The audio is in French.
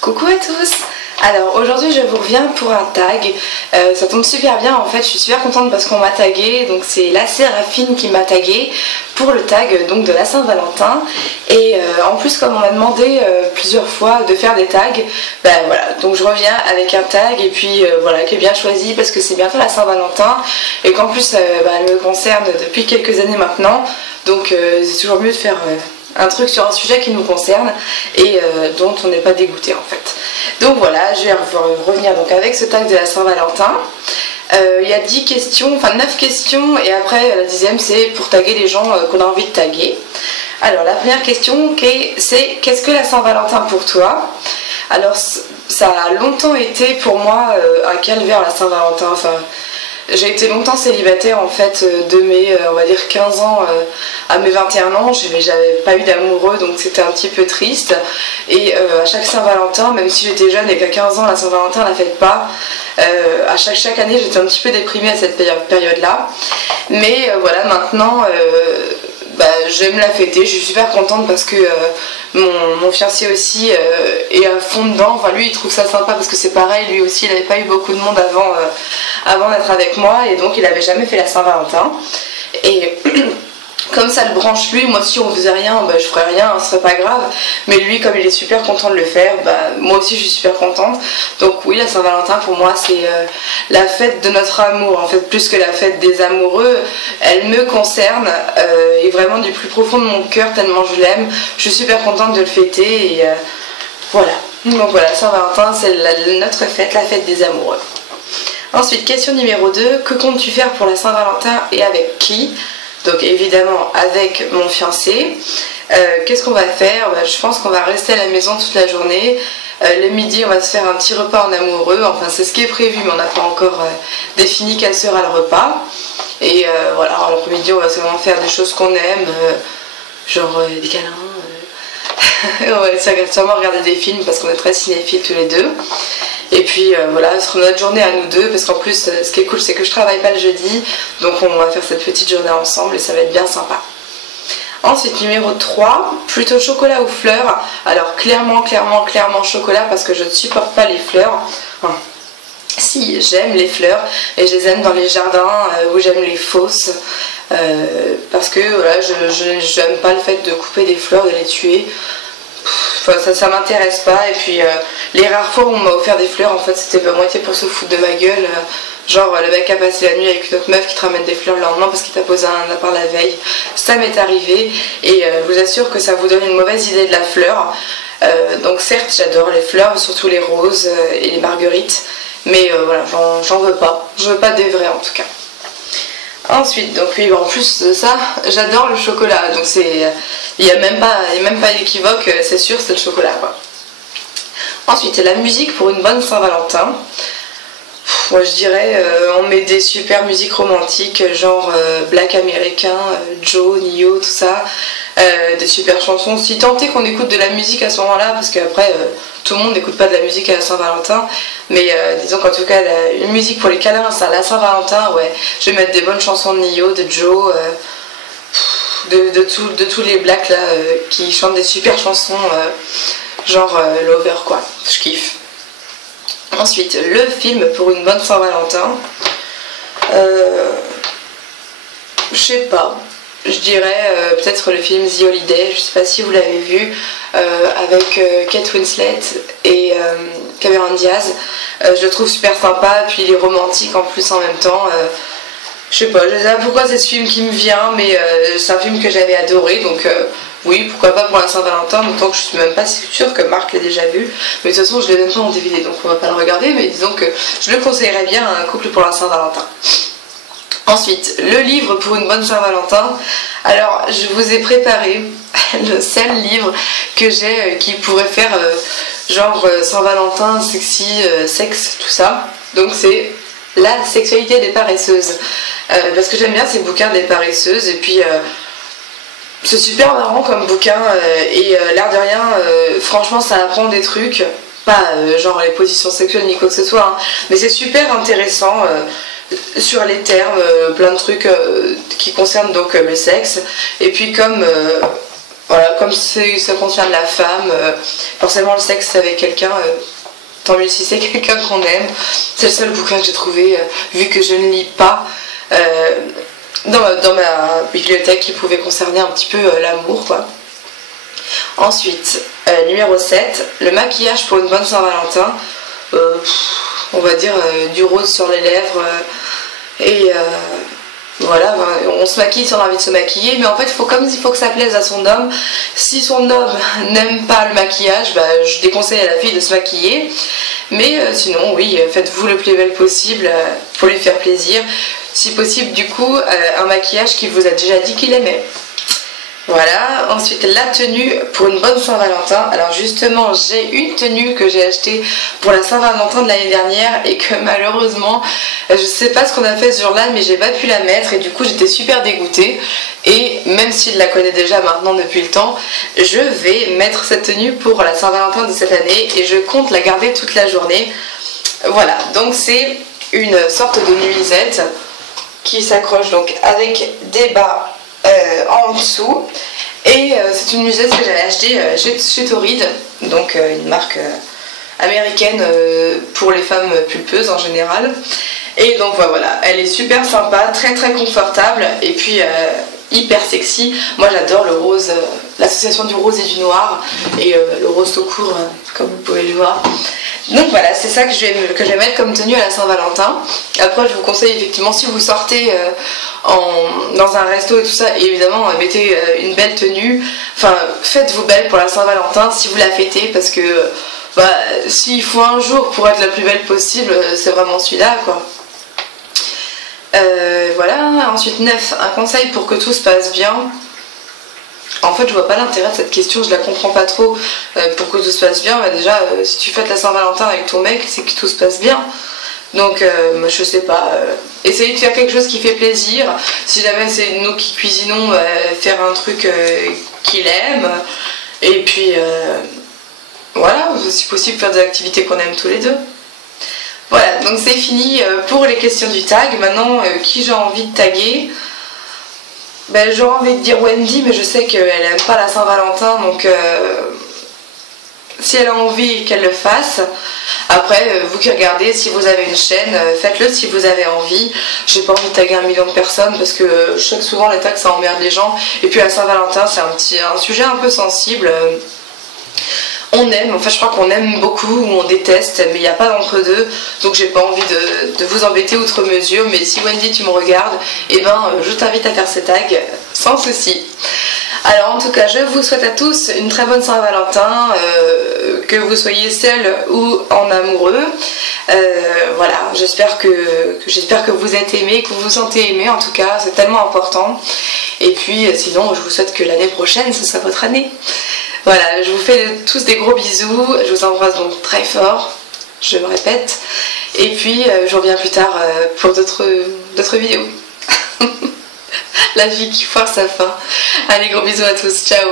Coucou à tous. Alors aujourd'hui je vous reviens pour un tag, ça tombe super bien en fait, je suis super contente parce qu'on m'a tagué, donc c'est la Séraphine qui m'a tagué pour le tag donc de la Saint-Valentin et en plus comme on m'a demandé plusieurs fois de faire des tags, ben voilà, donc je reviens avec un tag et puis voilà, qui est bien choisi parce que c'est bientôt la Saint-Valentin et qu'en plus elle me concerne depuis quelques années maintenant, donc c'est toujours mieux de faire un truc sur un sujet qui nous concerne et dont on n'est pas dégoûté en fait. Donc voilà, je vais revenir donc avec ce tag de la Saint-Valentin. Il y a 10 questions, enfin 9 questions et après la 10e c'est pour taguer les gens qu'on a envie de taguer. Alors la première question c'est qu'est-ce que la Saint-Valentin pour toi? Alors ça a longtemps été pour moi un calvaire la Saint-Valentin, enfin j'ai été longtemps célibataire en fait de mes on va dire 15 ans à mes 21 ans, j'avais pas eu d'amoureux donc c'était un petit peu triste et à chaque Saint-Valentin, même si j'étais jeune et qu'à 15 ans la Saint-Valentin la fête pas, à chaque année j'étais un petit peu déprimée à cette période là, mais voilà maintenant j'aime la fêter, je suis super contente parce que mon fiancé aussi est à fond dedans, enfin lui il trouve ça sympa parce que c'est pareil, lui aussi il n'avait pas eu beaucoup de monde avant d'être avec moi et donc il n'avait jamais fait la Saint-Valentin et comme ça le branche lui, moi si on faisait rien, je ferais rien, ce serait pas grave, mais lui comme il est super content de le faire, moi aussi je suis super contente, donc oui la Saint-Valentin pour moi c'est la fête de notre amour, en fait plus que la fête des amoureux, elle me concerne et vraiment du plus profond de mon cœur tellement je l'aime, je suis super contente de le fêter et voilà, donc voilà Saint-Valentin c'est notre fête, la fête des amoureux. Ensuite question numéro 2, que comptes-tu faire pour la Saint-Valentin et avec qui? Donc évidemment avec mon fiancé. Qu'est-ce qu'on va faire? Je pense qu'on va rester à la maison toute la journée. Le midi on va se faire un petit repas en amoureux, enfin c'est ce qui est prévu mais on n'a pas encore défini quel sera le repas. Et voilà, l'après-midi on va vraiment faire des choses qu'on aime, genre des câlins. On va sûrement regarder des films parce qu'on est très cinéphiles tous les deux. Et puis voilà, ce sera notre journée à nous deux parce qu'en plus ce qui est cool c'est que je travaille pas le jeudi, donc on va faire cette petite journée ensemble et ça va être bien sympa. Ensuite numéro 3, plutôt chocolat ou fleurs? Alors clairement chocolat parce que je ne supporte pas les fleurs. Enfin, si j'aime les fleurs et je les aime dans les jardins où j'aime les fosses parce que voilà, je n'aime pas le fait de couper des fleurs, de les tuer. Enfin, ça m'intéresse pas et puis les rares fois où on m'a offert des fleurs en fait c'était à moitié pour se foutre de ma gueule, genre le mec a passé la nuit avec une autre meuf qui te ramène des fleurs le lendemain parce qu'il t'a posé un appart la veille, ça m'est arrivé et je vous assure que ça vous donne une mauvaise idée de la fleur, donc certes j'adore les fleurs, surtout les roses et les marguerites, mais voilà j'en veux pas, je veux pas des vrais en tout cas. Ensuite, donc oui, en plus de ça, j'adore le chocolat, donc il n'y a même pas d'équivoque, c'est sûr, c'est le chocolat quoi. Ensuite, la musique pour une bonne Saint-Valentin. Moi je dirais, on met des super musiques romantiques, genre Black Américain, Joe, Nio, tout ça, des super chansons. Si tant est qu'on écoute de la musique à ce moment-là, parce qu'après tout le monde n'écoute pas de la musique à la Saint-Valentin, mais disons qu'en tout cas une musique pour les câlins, ça, la Saint-Valentin, ouais, je vais mettre des bonnes chansons de Nio, de Joe, de tous les Blacks là qui chantent des super chansons, genre Lover quoi, je kiffe. Ensuite, le film pour une bonne Saint-Valentin, je sais pas, je dirais peut-être le film The Holiday, je sais pas si vous l'avez vu, avec Kate Winslet et Cameron Diaz, je le trouve super sympa, puis il est romantique en plus en même temps, je sais pas, je sais pas pourquoi c'est ce film qui me vient, mais c'est un film que j'avais adoré, donc oui, pourquoi pas pour la Saint-Valentin, d'autant que je suis même pas sûre que Marc l'ait déjà vu, mais de toute façon je l'ai même pas en DVD, donc on va pas le regarder, mais disons que je le conseillerais bien à un couple pour la Saint-Valentin. Ensuite, le livre pour une bonne Saint-Valentin. Alors, je vous ai préparé le seul livre que j'ai qui pourrait faire genre Saint-Valentin, sexy, sexe, tout ça, donc c'est La sexualité des paresseuses, parce que j'aime bien ces bouquins des paresseuses et puis c'est super marrant comme bouquin et l'air de rien, franchement ça apprend des trucs, pas genre les positions sexuelles ni quoi que ce soit, hein, mais c'est super intéressant sur les termes, plein de trucs qui concernent donc le sexe, et puis comme Voilà, comme ça concerne la femme, forcément le sexe avec quelqu'un, tant mieux si c'est quelqu'un qu'on aime. C'est le seul bouquin que j'ai trouvé, vu que je ne lis pas, dans ma bibliothèque qui pouvait concerner un petit peu l'amour, quoi. Ensuite, numéro 7, le maquillage pour une bonne Saint-Valentin. On va dire du rose sur les lèvres et voilà, on se maquille si on a envie de se maquiller, mais en fait il faut que ça plaise à son homme. Si son homme n'aime pas le maquillage, bah, je déconseille à la fille de se maquiller, mais sinon oui, faites-vous le plus belle possible pour lui faire plaisir. Si possible, du coup, un maquillage qu'il vous a déjà dit qu'il aimait. Voilà, ensuite la tenue pour une bonne Saint-Valentin. Alors justement, j'ai une tenue que j'ai achetée pour la Saint-Valentin de l'année dernière et que malheureusement, je sais pas ce qu'on a fait ce jour-là, mais j'ai pas pu la mettre et du coup j'étais super dégoûtée. Et même s'il la connaît déjà maintenant depuis le temps, je vais mettre cette tenue pour la Saint-Valentin de cette année et je compte la garder toute la journée. Voilà, donc c'est une sorte de nuisette qui s'accroche donc avec des bas en dessous et c'est une nuisette que j'avais achetée chez Torrid, donc une marque américaine pour les femmes pulpeuses en général, et donc voilà, elle est super sympa, très très confortable et puis hyper sexy. Moi j'adore le rose, l'association du rose et du noir et le rose tout court comme vous pouvez le voir. Donc voilà, c'est ça que je vais mettre comme tenue à la Saint-Valentin. Après je vous conseille effectivement, si vous sortez dans un resto et tout ça, et évidemment mettez une belle tenue, enfin faites-vous belle pour la Saint-Valentin si vous la fêtez, parce que bah, s'il faut un jour pour être la plus belle possible, c'est vraiment celui-là quoi. Voilà, ensuite 9, un conseil pour que tout se passe bien. En fait je vois pas l'intérêt de cette question, je la comprends pas trop. Pour que tout se passe bien, bah déjà si tu fêtes la Saint-Valentin avec ton mec, c'est que tout se passe bien. Donc je sais pas, essayez de faire quelque chose qui fait plaisir. Si jamais c'est nous qui cuisinons, faire un truc qu'il aime. Et puis voilà, si possible faire des activités qu'on aime tous les deux. Voilà, donc c'est fini pour les questions du tag. Maintenant, qui j'ai envie de taguer? Ben, j'aurais envie de dire Wendy, mais je sais qu'elle aime pas la Saint-Valentin, donc si elle a envie qu'elle le fasse. Après, vous qui regardez, si vous avez une chaîne, faites-le si vous avez envie. J'ai pas envie de taguer 1 million de personnes parce que je sais que souvent les tags ça emmerde les gens. Et puis la Saint-Valentin, c'est un sujet un peu sensible. On aime, enfin je crois qu'on aime beaucoup ou on déteste, mais il n'y a pas d'entre-deux, donc j'ai pas envie de vous embêter outre mesure. Mais si Wendy tu me regardes, eh ben je t'invite à faire ce tag sans souci. Alors en tout cas, je vous souhaite à tous une très bonne Saint-Valentin, que vous soyez seul ou en amoureux. Voilà, j'espère que vous êtes aimés, que vous vous sentez aimés, en tout cas c'est tellement important. Et puis sinon je vous souhaite que l'année prochaine ce soit votre année. Voilà, je vous fais tous des gros bisous, je vous embrasse donc très fort, je me répète, et puis je reviens plus tard pour d'autres vidéos. La vie qui foire sa fin. Allez, gros bisous à tous, ciao.